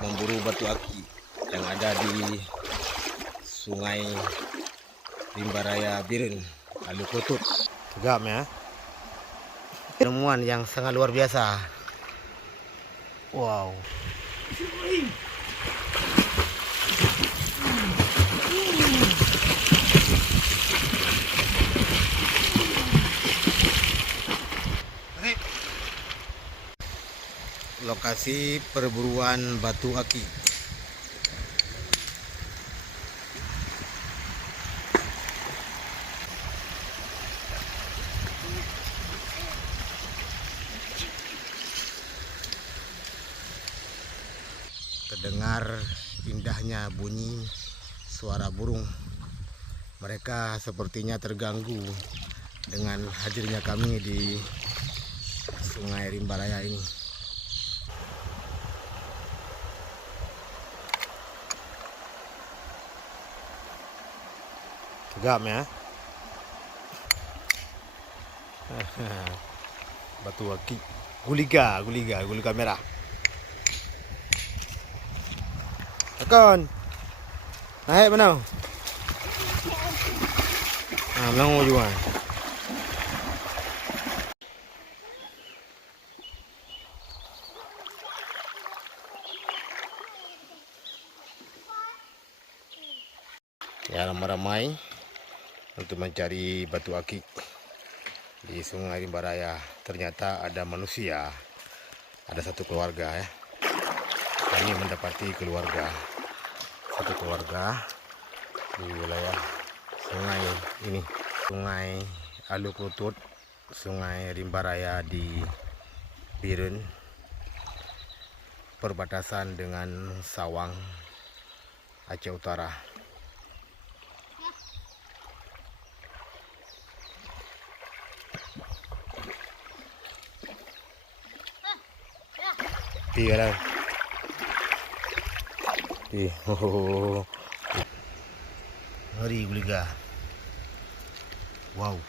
memburu batu aki yang ada di Sungai Rimbaraya Biren, Alukutut. Tegap ya. Penemuan yang sangat luar biasa. Wow. Lokasi perburuan batu aki. Terdengar indahnya bunyi suara burung. Mereka sepertinya terganggu dengan hadirnya kami di Sungai Rimbaraya ini. Tegap ya. Batu aki. Guliga merah. Tekan. Naik mana? Melangau juga. Ya, ramai-ramai untuk mencari batu aki di Sungai Rimbaraya. Ternyata ada manusia, ada satu keluarga ya. Kami mendapati satu keluarga di wilayah sungai ini, Sungai Alukutut, Sungai Rimbaraya di Biren, perbatasan dengan Sawang, Aceh Utara. Tiga lah. Ngeri guliga. Wow.